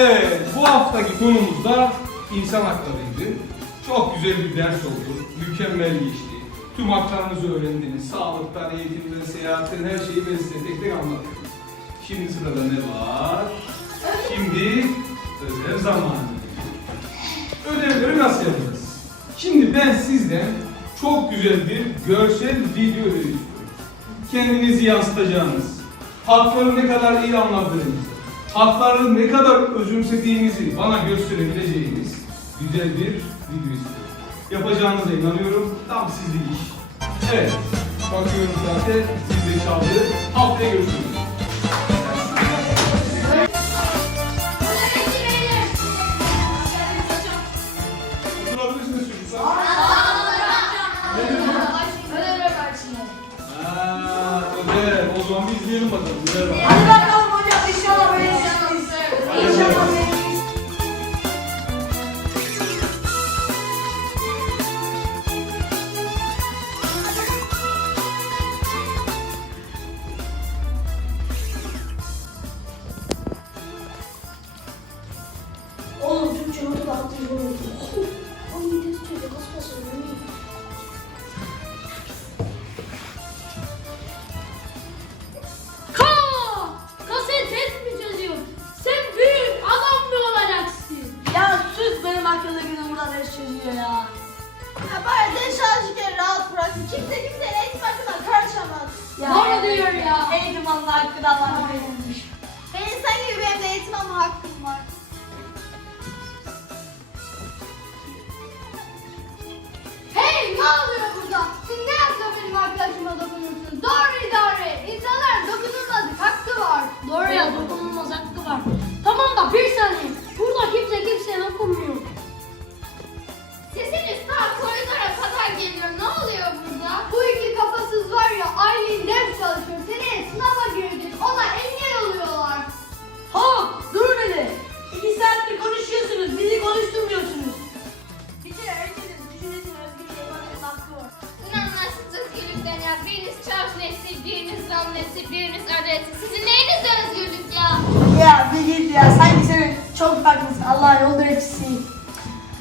Evet, bu haftaki konumuz da insan haklarıydı. Çok güzel bir ders oldu. Mükemmel geçti. Tüm haklarınızı öğrendiniz. Sağlıktan, eğitimden, seyahatten her şeyi ben size tek tek anlattım. Şimdi sırada ne var? Şimdi ödev zamanı. Ödevleri nasıl yapacağız? Şimdi ben sizden çok güzel bir görsel video istiyorum. Kendinizi yansıtacağınız, hakları ne kadar iyi anladığınızı, hakları ne kadar özümsediğinizi bana gösterebileceğiniz güzel bir video istiyorum. Yapacağınıza inanıyorum. Tam sizlik iş. Evet. Bakıyorum zaten sizde çaldı. Haftaya görüşürüz. Oturabilirsiniz çocuklar. Aa, ödev. O zaman bir izleyelim bakalım. Neler var? Hadi bakalım Oğlum Türkçe notu da hatırlıyorum. O iyi test çözüyor. Ya bari de şarjı rahat bırakın. Kimse kimsenin eğitim hakkında karışamaz. Ya Doğru diyor ya. Eğitim hakkı da bana verilmiş. Ben insan gibi benim de eğitim alma hakkım var. Hey ne oluyor biriniz adaleti. Sizin neyiniz özgürlük ya? Ya bir git ya sanki senin çok farklısın Allah yolda yetişsin.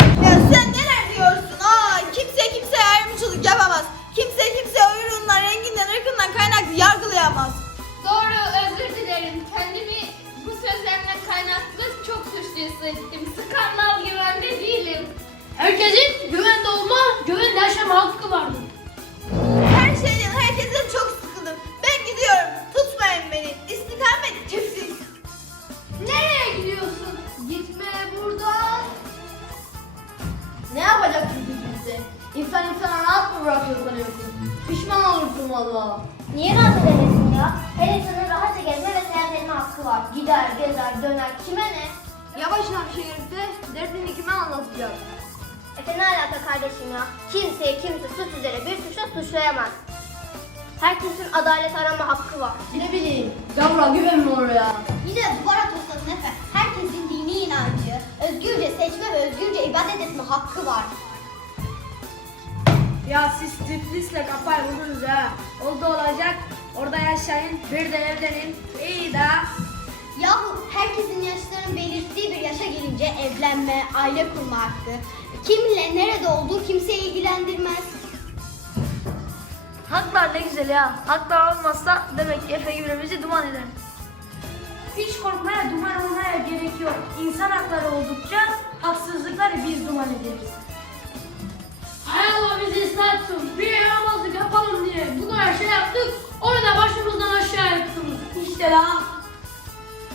Ya sen neler diyorsun? Aa, kimse kimseye ayrımcılık yapamaz. Kimse kimse uyruğundan, renginden, ırkından kaynaklı yargılayamaz. Doğru, özür dilerim. Kendimi bu sözlerimden kaynaklı çok suçlu hissettim. Skandal güvende değilim. Herkesin güvende olma, Ne yapacaksın kimse? İnsan insana rahat mı bırakıyor sanıyorsun? Pişman olursun valla. Niye rahat edemesin ya? Her insanın rahatça gezme ve seyahat etme hakkı var. Gider, gezer, döner, kime ne? Yavaş şehirde derdini kime anlatacak? Efe ne alaka kardeşim ya? Kimseyi kimse suç üzere bir suçla suçlayamaz. Herkesin adalet arama hakkı var. Ne bileyim, gavra güvenme oraya. Yine duvara tosladın özgürce seçme ve özgürce ibadet etme hakkı var. Ya siz Tiflis'le kafayı vurdunuz ha. Oldu olacak. Orada yaşayın. Bir de evlenin. İyi de. Yahu herkesin yaşlarının belirttiği bir yaşa gelince evlenme, aile kurma hakkı. Kimle nerede olduğu kimseyi ilgilendirmez. Haklar ne güzel ya. Haklar olmazsa demek ki Efe gibi bizi duman eder. Hiç korkmaya, duman olmaya gerek yok. İnsan hakları oldukça haksızlıkları biz duman ederiz. Hay Allah bizi ıslah etsin. Bir yaramazlık yapalım diye bu kadar şey yaptık. Onu da başımızdan aşağı yıktınız. İşte la.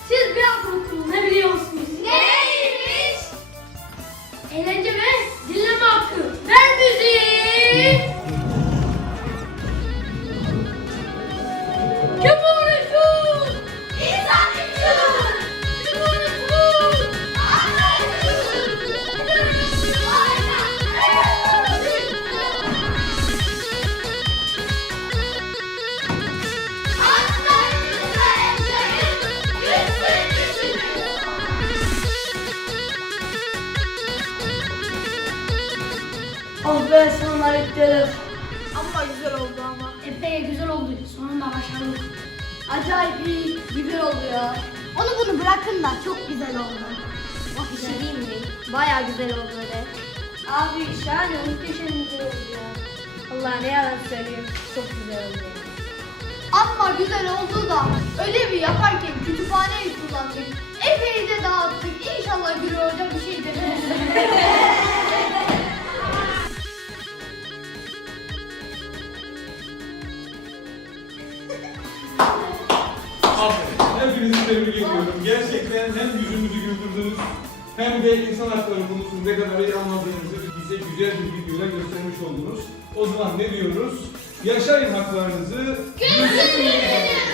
Siz bir unuttunuz ne biliyorsunuz? Neymiş? Eğlence ve güzel oldu ama. Epey güzel oldu. Sonunda başardık. Acayip iyi, güzel oldu ya. Onu bunu bırakın da çok güzel oldu. Bir şey diyeyim mi? Baya güzel oldu öyle. Abi şahane muhteşem güzel oldu ya. Allah ne yalan söyleyeyim. Çok güzel oldu. Ama güzel oldu da ödevi yaparken kütüphaneyi kullandık. Epey de dağıttık. İnşallah Gül Hoca bir şey demez. Aferin. Hepinizi tebrik ediyorum. Gerçekten hem yüzümüzü güldürdünüz hem de insan hakları konusunu ne kadar iyi anladığınızı bize güzel bir videoyla göstermiş oldunuz. O zaman ne diyoruz? Yaşayın haklarınızı. Gözünüzü